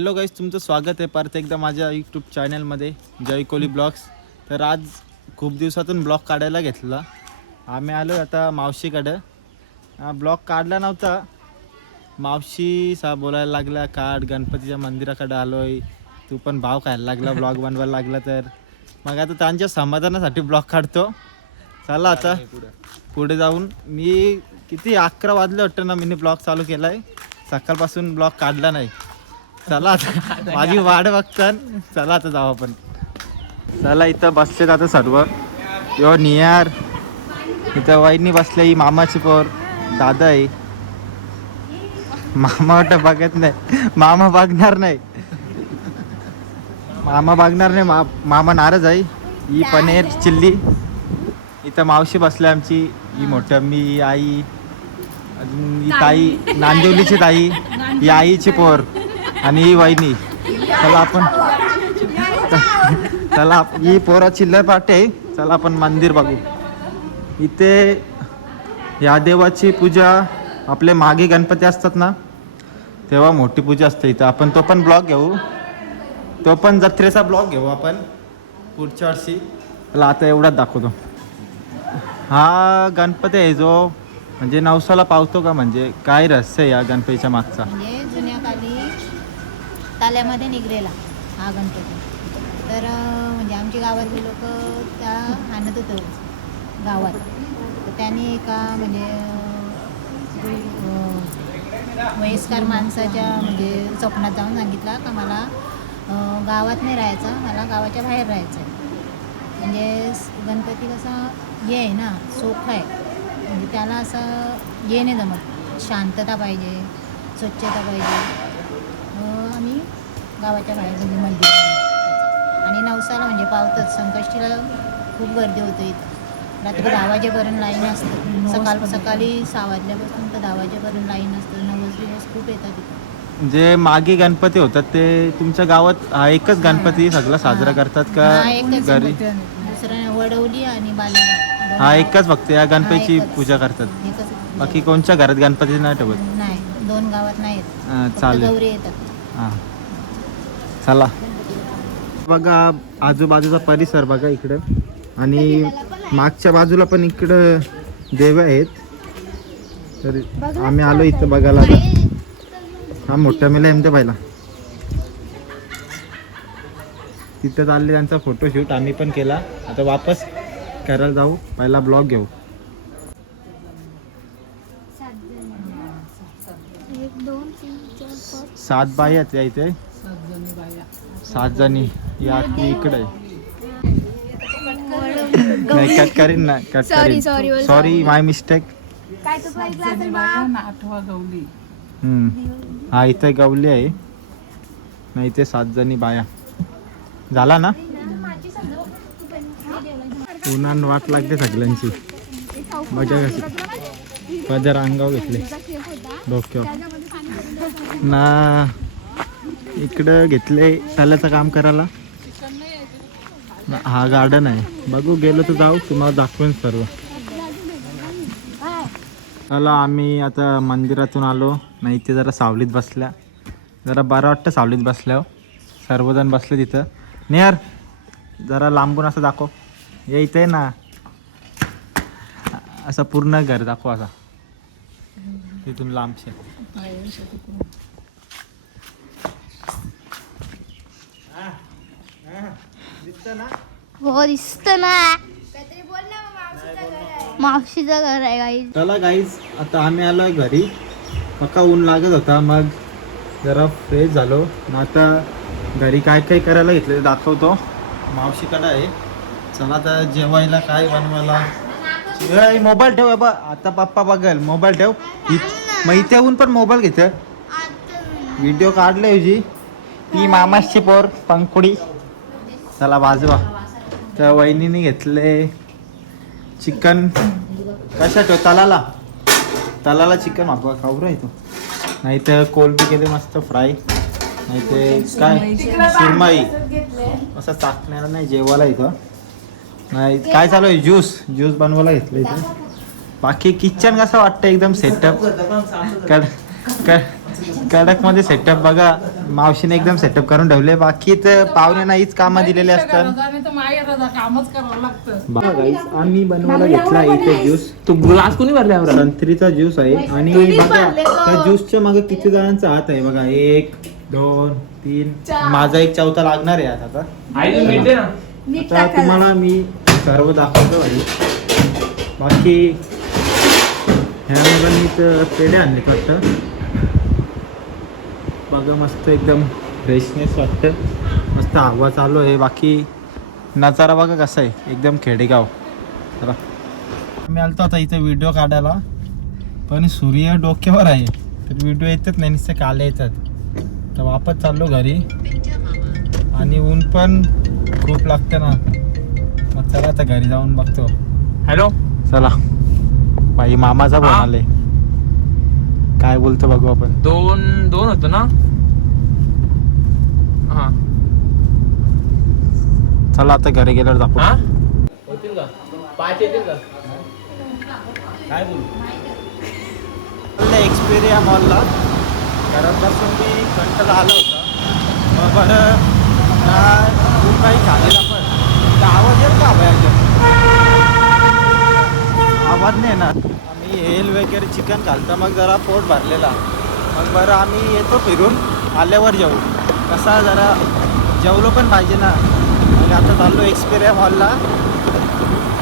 Hello guys, तुमचं स्वागत आहे परत एकदा माझ्या यूट्यूब चॅनलमध्ये जय कोहली ब्लॉग्स. तर आज खूप दिवसातून ब्लॉग काढायला घेतला. आम्ही आलो आता मावशीकडं. ब्लॉग काढला नव्हता, मावशी बोलायला लागला काढ, गणपतीच्या मंदिराकडे आलो आहे, तू पण भाव खायला लागला, ब्लॉग बनवायला लागला. तर मग आता त्यांच्या समाधानासाठी ब्लॉग काढतो. चला आता पुढे जाऊन. मी किती 11 वाजले वाटतं ना, मी ब्लॉग चालू केला आहे. सकाळपासून ब्लॉग काढला नाही. चला आता माझी वाट बघतात. चला आता जाऊ आपण. चला इथं बसलेत आता सर्व. यो नियार, इथं वाईनी बसले, ही मामाची पोर, दादा आहे. मामा वाटतं बघत नाही, मामा बघणार नाही, मामा बघणार नाही. मामा नाराज आहे. ही पनीर चिल्ली. इथं मावशी बसले आमची, ही मोठं, मी, आई, अजून ही ताई, नांदिवलीची ताई, ही आईची पोर आणि ही वहिनी. चला ही पोरा चिल्लर पाटे. चला आपण मंदिर बघू. इथे या देवाची पूजा, आपले मागे गणपती असतात ना तेव्हा मोठी पूजा असते इथं. आपण तो पण ब्लॉग घेऊ, तो पण जत्रेचा ब्लॉग घेऊ आपण पुढच्या वर्षी. चला आता एवढाच दाखवतो. हा गणपती आहे जो म्हणजे नवसाला पावतो का, म्हणजे काय रहस्य आहे या गणपतीच्या मागचा. म्हणजे जुन्या काली ताल्यामध्ये निघलेला हा गणपती. तर म्हणजे आमची गावातले लोक त्या आणत होतं गावात. तर त्यांनी एका म्हणजे वयस्कर माणसाच्या म्हणजे स्वप्नात जाऊन सांगितला का मला गावात नाही राहायचं, मला गावाच्या बाहेर राहायचं आहे. म्हणजे गणपती कसा हे आहे ना, सोख आहे, म्हणजे त्याला असं हे नाही जमत, शांतता पाहिजे, स्वच्छता पाहिजे. आम्ही गावाच्या बाहेर म्हणजे मंदिर आणि नवसाला म्हणजे पावतच. संकष्टीला खूप गर्दी होते इथं. रात्री 10 वाजेपर्यंत लाईन असतं. सकाळी 6 वाजल्यापासून तर 10 वाजेपर्यंत लाईन असतं. 9 दिवस खूप येतात इथं. जे मागे गणपती होतात ते तुमच्या गावात हा एकच गणपती सगळा साजरा करतात का घरी? दुसरं वडवली आणि बालेगाव, हा एकच फक्त या गणपतीची पूजा करतात. बाकी कोणत्या घरात गणपती नाही ठेवत? नाही, 2 गावात नाही येत. चालेल. गौरी येतात. हां चला बघा आजूबाजूचा परिसर बघा इकडं, आणि मागच्या बाजूला पण इकडं देव आहेत. तर आम्ही आलो इथं बघायला. हा मोठा मेला एमते पाहिला, तिथं चालले त्यांचा फोटोशूट. आम्ही पण केला. आता वापस करायला जाऊ, पहिला ब्लॉग घेऊ. 7 बाई आहेत या इथे, 7 जणी. या इकडे नाही, कट करीन ना, कट करीन. सॉरी, माय मिस्टेक. हा इथे गवली आहे ना, इथे 7 जणी बाया. झाला ना, उन्हान वाट लागते सगळ्यांची. मजा कशी पदर अंगावर घेतले डोक्यावर ना. इकडं घेतले चाल्याचं काम करायला. हा गार्डन आहे, बघू गेलो तर जाऊ, तुम्हाला दाखवेन सर्व. चला आम्ही आता मंदिरातून आलो. नाही इथे जरा सावलीत बसल्या, जरा बरं वाटतं सावलीत बसल्यावर. सर्वजण बसले तिथं. नेहार जरा लांबून असं दाखव, ये इथे ना, असं पूर्ण घर दाखव, असा तिथून लांबशे. हो दिसत ना, मावशीचं घर आहे गाईज. चला गाईज आता आम्ही आलो घरी. पक्का ऊन लागत होता, मग जरा फ्रेश झालो ना. आता घरी काय काय करायला घेतलं ते दाखवतो. मावशीकडे आहे. चला आता जेवायला काय बनवायला. मोबाईल ठेव बा, आता पप्पा बघेल. मोबाईल ठेव. मग इथे येऊन पण मोबाईल घेत, व्हिडिओ काढले जी. ही मामाची पोर पंखुडी. चला बाजूला. तर वहिनीने घेतले चिकन. कशा ठेव, तलाला चिकन वापरा, खाऊ राहतो. नाही तर कोलबी केले मस्त फ्राय, नाही ते काय सुरमई. असं चाकण्याला नाही जेवायला इथं. नाही काय चालू आहे, ज्यूस बनवायला घेतलं इथं. बाकी किचन कसं वाटतं, एकदम सेटअप कडक मध्ये सेटअप बघा. मावशीने एकदम सेटअप करून ठेवले. बाकी तर पाहुण्यांना हीच कामं दिलेली असतात. कामच करावं लागतं. बघा गाईस, आम्ही बनवायला घेतला इथे ज्यूस. तू ग्लास कोणी भरले संत्रीचा ज्यूस आहे. आणि बघा त्या ज्यूसच्या मागे किती जणांचा हात आहे बघा. 1 2 3 माझा एक चौथा लागणार आहे आता. आई मिळते ना. आता तुम्हाला मी सर्व दाखवतो भाई. बाकी ह्या मुलांनी तर पेढे आणले वाटतं. बघा मस्त एकदम फ्रेशनेस वाटतं. मस्त हवा चालू आहे. बाकी नजारा बघा कसा आहे, एकदम खेडेगाव. चला मी आलतो आता इथे व्हिडिओ काढायला, पण सूर्य डोक्यावर आहे तर व्हिडिओ येतच नाही, नुसते काले येतात. तर वापस चाललो घरी आणि ऊन पण खूप लागतं ना. मग चला आता घरी जाऊन बघतो. हॅलो चला बाई, मामाचा फोन आले. काय बोलतो बघू आपण. 2 होतो ना. हा चला आता घरी गेल्यावर दाखवू. हा होतील का 5 येतील का. काय बोलू एक्सपेरिया मॉलला. घरापासून मी कंटाळा आला होता. मग बरं खूप काही खाल्लेला पण तर आवाज येत का बाहेर. आवाज नाही येणार. आम्ही हेल वगैरे चिकन घालतं, मग जरा पोट भरलेला. मग बरं आम्ही येतो फिरून, आल्यावर जेवू. कसा जरा जेवलो पण पाहिजे ना. मग आता चाललो एक्सपेरिया मॉलला.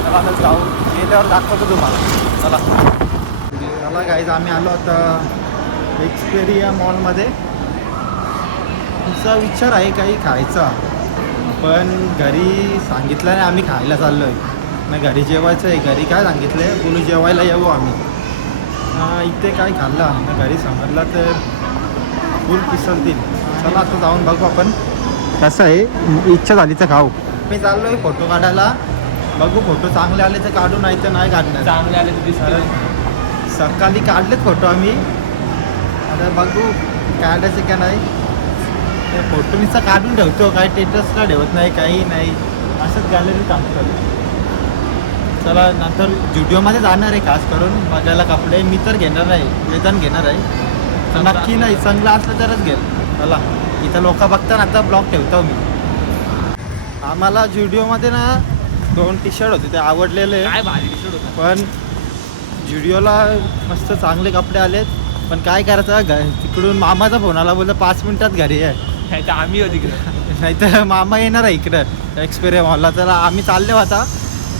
चला आता जाऊ, गेल्यावर दाखवतो तुम्हाला. चला चला गाईज, आम्ही आलो आता एक्सपेरिया मॉलमध्ये. तुमचा विचार आहे काही खायचा, पण घरी सांगितलं नाही आम्ही खायला चाललो आहे ना. घरी जेवायचं आहे. घरी काय सांगितलं आहे, बोलू जेवायला येऊ आम्ही. इथे काय खाल्लं ना, घरी समजला तर फुल पिसलतील. चला आता जाऊन बघू आपण कसं आहे. इच्छा झाली तर खाऊ. मी चाललो आहे फोटो काढायला. बघू फोटो चांगले आले तर काढू, नाही तर नाही काढणार. चांगले आले तर दिसतं. सकाळी काढलेत फोटो आम्ही. आता बघू काढायचे का नाही. ते फोटो नुसतं काढून ठेवतो, काही स्टेटसला ठेवत नाही, काही नाही. असंच गॅलरी टाकतो. चला नंतर जुडिओमध्ये जाणार आहे खास करून बघायला कपडे. मी तर घेणार आहे, वेतन घेणार आहे. तर नक्की नाही, चांगलं असलं तरच घेईल. चला इथं लोक बघताना आता ब्लॉग ठेवतो मी. आम्हाला जुडिओमध्ये ना 2 टी-शर्ट होते, ते आवडलेले. काय भारी दिसत होतं. पण जुडिओला मस्त चांगले कपडे आलेत. पण काय करायचं, तिकडून मामाचा फोन आला, बोलतो 5 मिनिटात घरी आहे. नाही तर आम्ही होती इकडे. नाही तर मामा येणार आहे इकडं एक्सपेरिया मॉलला. तर आम्ही चालले आता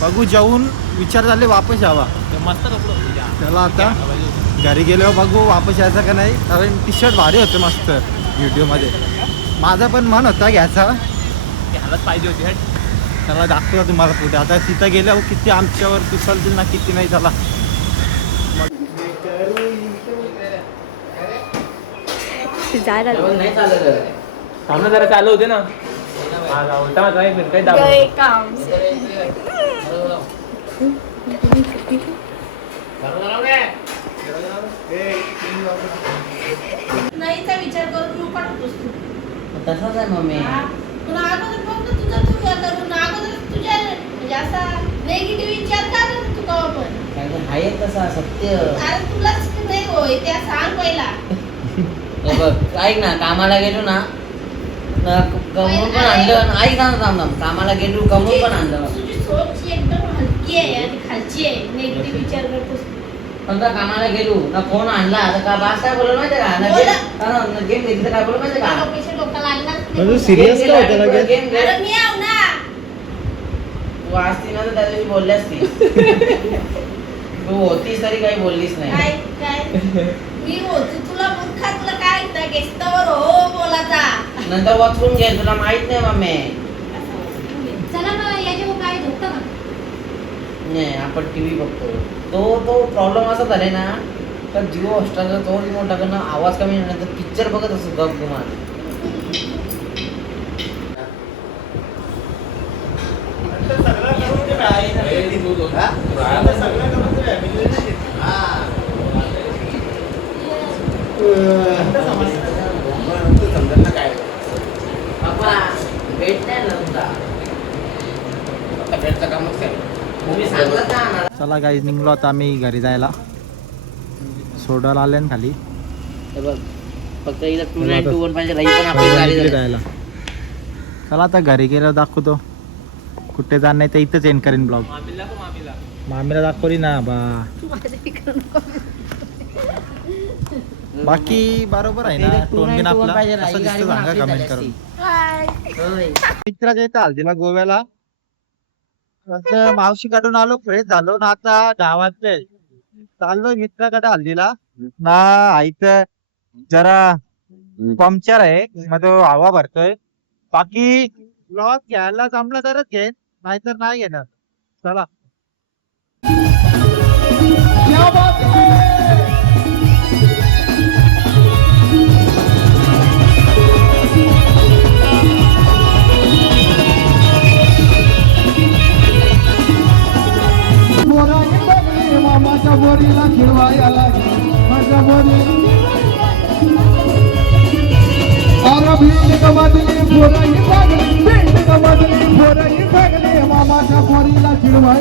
बघू, जाऊन विचार झाले वापस यावा. मस्त कपडे होते त्या. चला आता घरी गेल्यावर बघू वापस यायचं का नाही. कारण टी-शर्ट भारी होते मस्त व्हिडिओमध्ये. माझा पण मन होता घ्यायचा. घ्यायलाच पाहिजे होती. हट. त्याला दाखवतो तुम्हाला पुढे. आता तिथं गेल्यावर किती आमच्यावर पिसलतील ना, किती नाही. चला सामने जरा चालू होते ना. होता माझा एक मिनिट काही दाबा. नाहीचा विचार करून तू पडतोस तू. तसंच आहे मम्मी. तुला अगोदर फक्त तुझा तू विचार करून अगोदर तुझ्या म्हणजे असा निगेटिव्ह विचार का करत तू कवा पण. काय तर आहे तसा सत्य. अरे तुलाच नाही होय त्या सांग पहिला. हे बघ ऐक ना, कामाला गेलो ना कमवून पण आणलं. ऐक ना, थांब थांब. कामाला गेलो कमवून पण आणलं. तुझी सोच एकदम हलकी आहे आणि खालची आहे. निगेटिव्ह विचार करतोस. समजा कामाला गेलो ना, फोन आणला तर का बास काय बोललो माहिती का. ना गेम घेतलं काय बोललो माहिती का. लोकेशन डोक्याला लागलाच म्हणजे नाही. सिरियस का होतं लगेच. गेम अरे मी आव ना. तू असती ना तर त्या दिवशी बोलली असती. तू होतीस तरी काही बोललीस नाही. काय काय मी होती तुला मूर्खा. तुला काय ऐकता घेस्तावर हो बोलाचा. नंतर वाचून घे, तुला माहित नाही मम्मी. चला मग याच्या काय झोपतं का. नाही आपण टीव्ही बघतो. तो प्रॉब्लेम असा झालाय ना, तर जिओ हॉटस्टारचा तो रिमोट टाकणं आवाज कमी नंतर पिक्चर बघत असतो गप गुमान. बाबा भेट नाही ना तुमचा. भेटचं कामच काय तुम्ही सांगलं ना आम्हाला. चला गाईज, निघलो आता आम्ही घरी जायला. सोडायला आले ना खाली. हे बघ फक्त इथं 2921 पाहिजे राही पण आपली गाडी इकडे झाली. जायला. चला आता घरी गेल्यावर दाखवतो. कुठे जाणार नाही तर इथंच एंड करेन ब्लॉग. मामीला दाखवली ना बा. बाकी बरोबर आहे ना. टोन बिन आपला पाहिजे ना, कसं ही गाडी दिसतं पण सांगा आपली कमेंट झाली करून. होय. मित्राच्या इथं हल्दीला गोव्याला नंतर मावशीकडून आलो, फ्रेश झालो ना आता गावातले चाललोय मित्राकडे हल्दीला ना. आईचं जरा पंक्चर आहे मग तो हवा भरतोय. बाकी ब्लॉग घ्यायला जमलं तरच घेईन, नाहीतर नाही घेणार. चला. मामाच्या बोरीला खिळवाया लागली माझ्या बोरीला अरे भीड गमतली पोरही लागली भीड गमतली पोरही लागली मामाच्या बोरीला खिळवाया